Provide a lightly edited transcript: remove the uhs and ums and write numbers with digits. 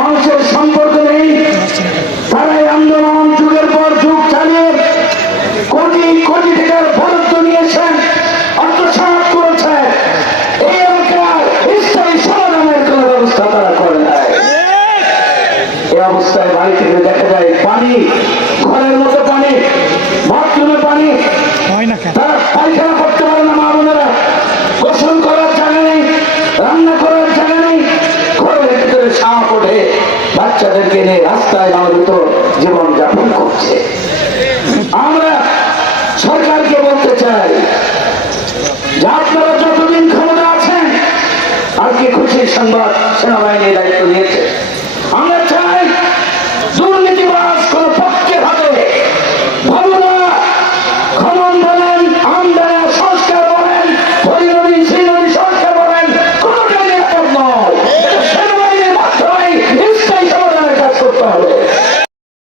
মানুষের সম্পর্ক নেই, তারাই আন্দোলন যুগের পর যুগ চালিয়ে কোটি কোটি টাকার বরাদ্দ নিয়েছেন, আত্মসাৎ করেছে। এই এলাকার স্থায়ী সমাধানের কোন ব্যবস্থা তারা করে নাই। এই অবস্থায় বাড়ি থেকে দেখা যায় পানি, ঘরের মতো পানি, বাথরুমে পানি, তারা পায়খানা করতে পারে না। মা বোনেরা গোসল করার জায়গা নেই, রান্না করার জায়গা নেই, ঘরের ভিতরে সাপ ওঠে, বাচ্চাদেরকে নিয়ে রাস্তায় আমাদের জীবন যাপন করছে। আমরা সরকারকে বলতে চাই যে আপনারা যতদিন ক্ষমতা আছেন, আজকে খুশির সংবাদ, সেনাবাহিনীর দায়িত্ব নিয়ে